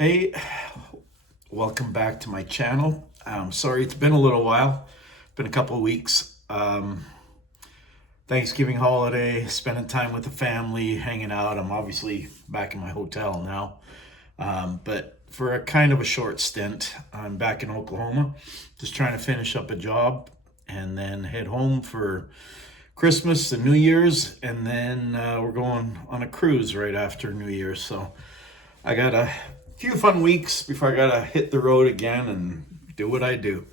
Hey, welcome back to my channel. Sorry, it's been a little while. Been a couple of weeks. Thanksgiving holiday, spending time with the family, hanging out. I'm obviously back in my hotel now. But for a kind of a short stint, I'm back in Oklahoma, just trying to finish up a job and then head home for Christmas and New Year's. And then we're going on a cruise right after New Year's. So I got a few fun weeks before I gotta hit the road again and do what I do.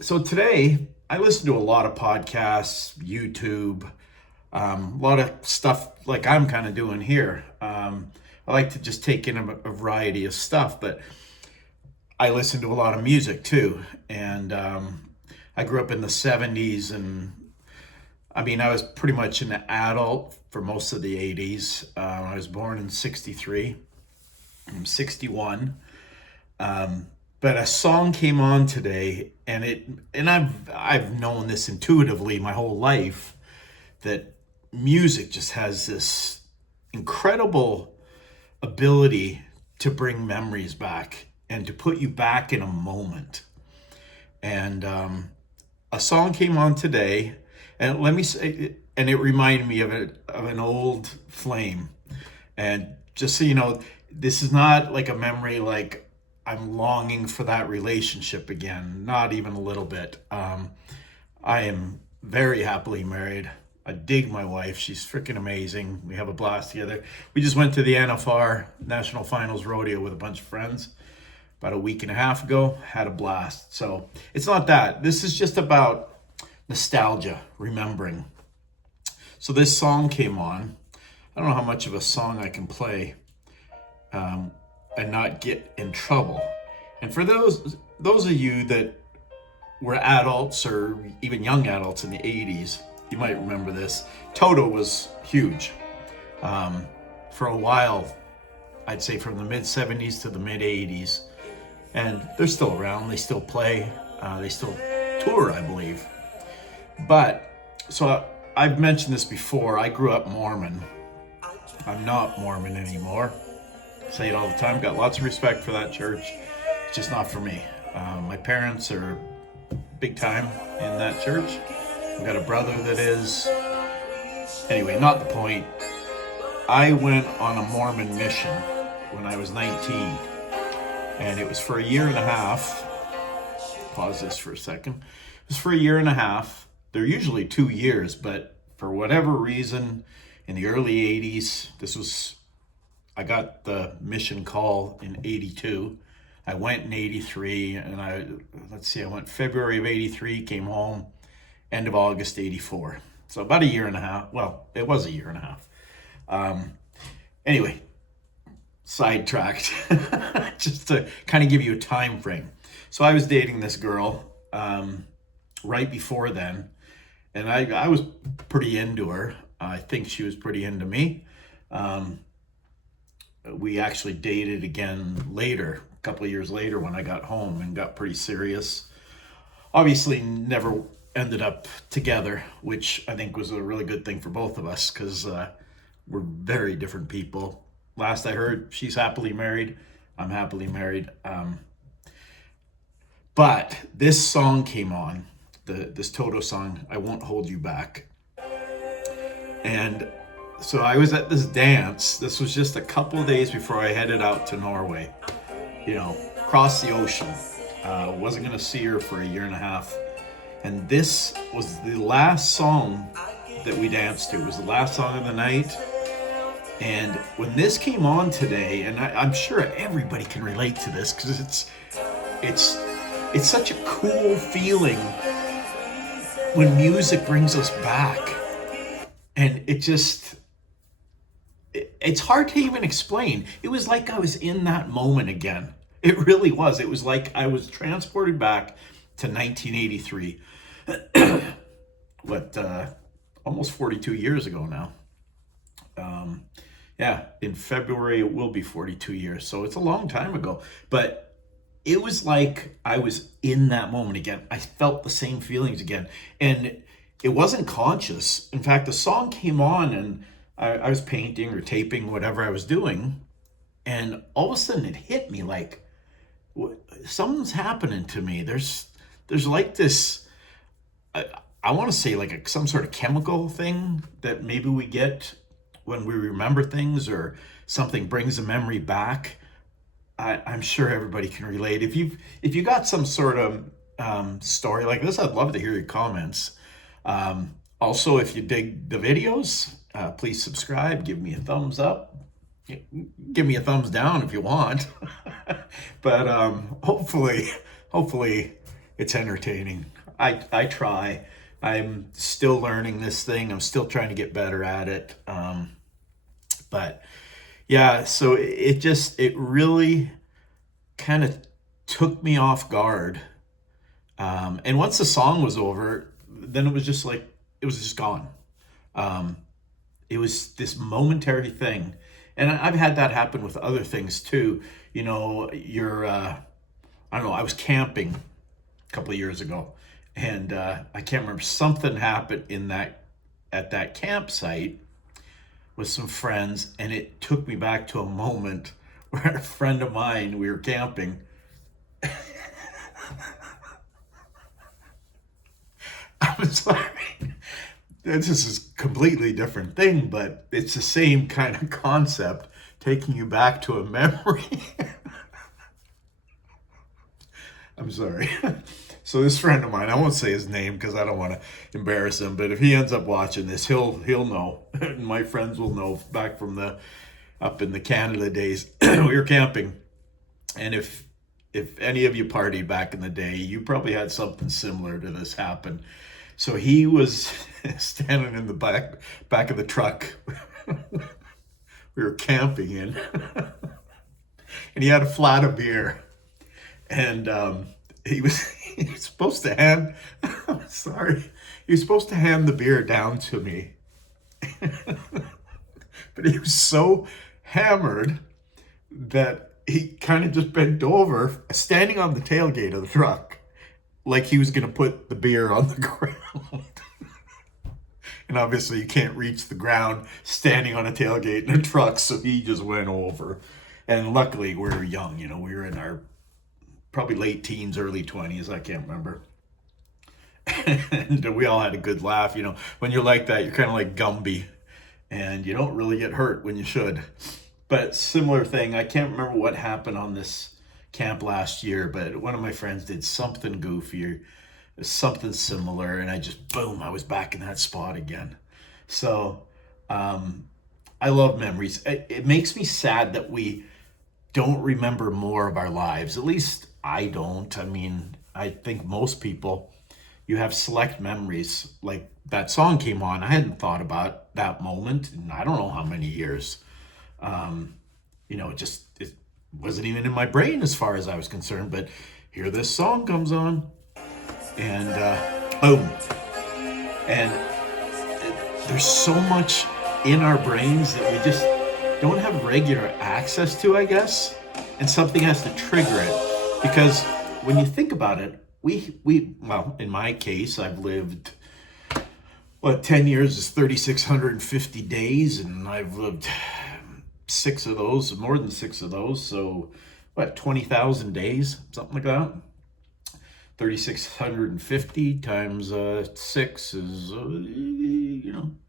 So today I listen to a lot of podcasts, YouTube, a lot of stuff like I'm kind of doing here. I like to just take in a variety of stuff, but I listen to a lot of music too. And I grew up in the 70s, and I was pretty much an adult for most of the 80s. I was born in 63. I'm 61. But a song came on today, and I've known this intuitively my whole life, that music just has this incredible ability to bring memories back and to put you back in a moment. And a song came on today, and let me say, and it reminded me of an old flame. And just so you know, this is not like a memory like I'm longing for that relationship again. Not even a little bit. I am very happily married. I dig my wife. She's freaking amazing. We have a blast together. We just went to the NFR National Finals Rodeo with a bunch of friends about a week and a half ago. Had a blast. So it's not that. This is just about nostalgia, remembering. So this song came on. I don't know how much of a song I can play and not get in trouble. And for those of you that were adults or even young adults in the 80s, you might remember this. Toto was huge. For a while, I'd say from the mid 70s to the mid 80s. And they're still around, they still play, they still tour, I believe. But, so I've mentioned this before, I grew up Mormon. I'm not Mormon anymore. Say it all the time, got lots of respect for that church. It's just not for me. My parents are big time in that church. I've got a brother that is. Anyway, not the point. I went on a Mormon mission when I was 19, and it was for a year and a half. Pause this for a second. It was for a year and a half. They're usually 2 years, but for whatever reason, in the early 80s, I got the mission call in 82. I went in 83, and I went February of 83, came home end of August 84. So about a year and a half. Well, it was a year and a half. Anyway, sidetracked, just to kind of give you a time frame. So I was dating this girl right before then, and I was pretty into her. I think she was pretty into me. We actually dated again later, a couple of years later, when I got home and got pretty serious. Obviously never ended up together, which I think was a really good thing for both of us, because we're very different people. Last I heard, she's happily married. I'm happily married. But this song came on, this Toto song, I Won't Hold You Back. And so I was at this dance. This was just a couple of days before I headed out to Norway, across the ocean. Wasn't going to see her for a year and a half. And this was the last song that we danced to. It was the last song of the night. And when this came on today, and I'm sure everybody can relate to this, because it's such a cool feeling when music brings us back. And it's hard to even explain. It was like I was in that moment again. It really was. It was like I was transported back to 1983. Almost 42 years ago now. In February it will be 42 years. So it's a long time ago. But it was like I was in that moment again. I felt the same feelings again. And it wasn't conscious. In fact, the song came on, and I was painting or taping, whatever I was doing. And all of a sudden it hit me like, something's happening to me. There's like this, I, I want to say like some sort of chemical thing that maybe we get when we remember things, or something brings a memory back. I'm sure everybody can relate. If you got some sort of story like this, I'd love to hear your comments. Also, if you dig the videos, please subscribe, give me a thumbs up, give me a thumbs down if you want. But hopefully it's entertaining. I try. I'm still learning this thing. I'm still trying to get better at it. But yeah, so it really kind of took me off guard. And once the song was over, then it was just like, it was just gone. Um, it was this momentary thing. And I've had that happen with other things too. You know, I don't know, I was camping a couple of years ago, and I can't remember, something happened at that campsite with some friends, and it took me back to a moment where a friend of mine, we were camping. I'm sorry. This is a completely different thing, but it's the same kind of concept, taking you back to a memory. I'm sorry. So this friend of mine, I won't say his name because I don't want to embarrass him, but if he ends up watching this, he'll know. My friends will know back from the up in the Canada days. We were camping, and if any of you partied back in the day, you probably had something similar to this happen. So he was standing in the back of the truck we were camping in, and he had a flat of beer, and he was supposed to hand. I'm sorry, he was supposed to hand the beer down to me, but he was so hammered that he kind of just bent over, standing on the tailgate of the truck, like he was going to put the beer on the ground. And obviously you can't reach the ground standing on a tailgate in a truck, so he just went over. And luckily we were young, you know, we were in our probably late teens, early 20s, I can't remember. And we all had a good laugh. You know, when you're like that, you're kind of like Gumby, and you don't really get hurt when you should. But similar thing, I can't remember what happened on this camp last year, but one of my friends did something goofy or something similar, and I just, boom, I was back in that spot again. So I love memories. It makes me sad that we don't remember more of our lives. At least I don't. I mean, I think most people, you have select memories. Like that song came on, I hadn't thought about that moment in I don't know how many years. You know, it wasn't even in my brain as far as I was concerned. But here this song comes on, and boom. And there's so much in our brains that we just don't have regular access to, I guess. And something has to trigger it. Because when you think about it, well, in my case, I've lived, 10 years is 3,650 days, and I've lived more than six of those. So, 20,000 days, something like that. 3,650 times 6 is,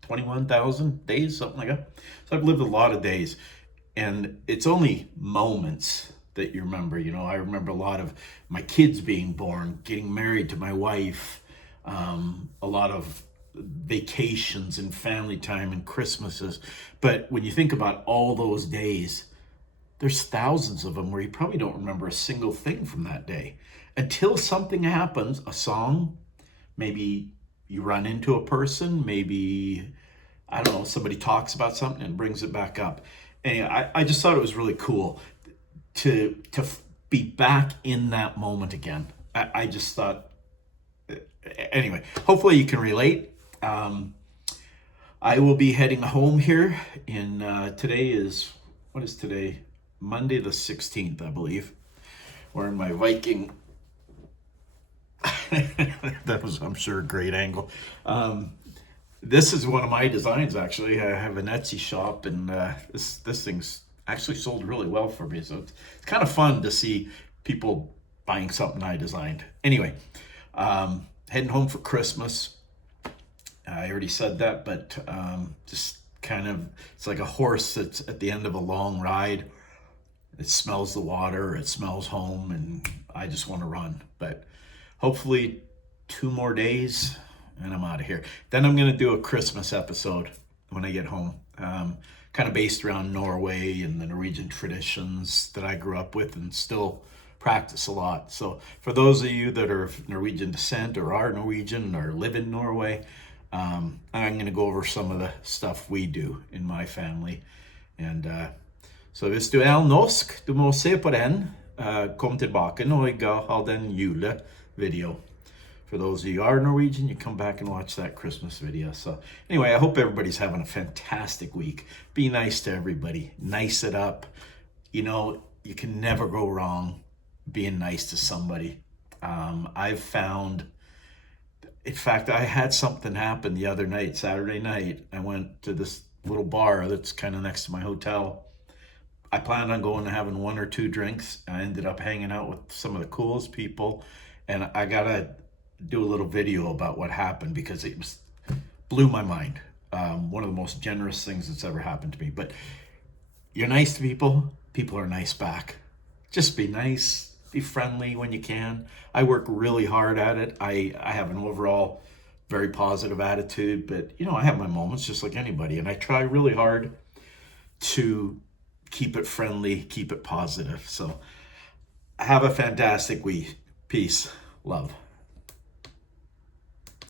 21,000 days, something like that. So I've lived a lot of days, and it's only moments that you remember. You know, I remember a lot of my kids being born, getting married to my wife, a lot of vacations and family time and Christmases. But when you think about all those days, there's thousands of them where you probably don't remember a single thing from that day until something happens, a song, maybe you run into a person, maybe, I don't know, somebody talks about something and brings it back up. And I just thought it was really cool to be back in that moment again. I just thought, anyway, hopefully you can relate. I will be heading home here what is today? Monday the 16th, I believe. Wearing my Viking. That was, I'm sure, a great angle. This is one of my designs, actually. I have an Etsy shop, and this thing's actually sold really well for me. So it's kind of fun to see people buying something I designed. Anyway, heading home for Christmas. I already said that, but just kind of, it's like a horse that's at the end of a long ride. It smells the water, it smells home, and I just want to run. But hopefully, 2 more days and I'm out of here. Then I'm going to do a Christmas episode when I get home, kind of based around Norway and the Norwegian traditions that I grew up with and still practice a lot. So, for those of you that are of Norwegian descent or are Norwegian or live in Norway, I'm going to go over some of the stuff we do in my family. And så hvis du er norsk, du må se på den. Kom tilbake når jeg har den julevideo. For those of you who are Norwegian, you come back and watch that Christmas video. So anyway, I hope everybody's having a fantastic week. Be nice to everybody. Nice it up. You know, you can never go wrong being nice to somebody. I've found, in fact, I had something happen the other night, Saturday night. I went to this little bar that's kind of next to my hotel. I planned on going and having 1 or 2 drinks. I ended up hanging out with some of the coolest people. And I gotta do a little video about what happened because it blew my mind. One of the most generous things that's ever happened to me. But you're nice to people, people are nice back. Just be nice, be friendly when you can. I work really hard at it. I have an overall very positive attitude, but you know, I have my moments just like anybody, and I try really hard to keep it friendly, keep it positive. So have a fantastic week. Peace, love.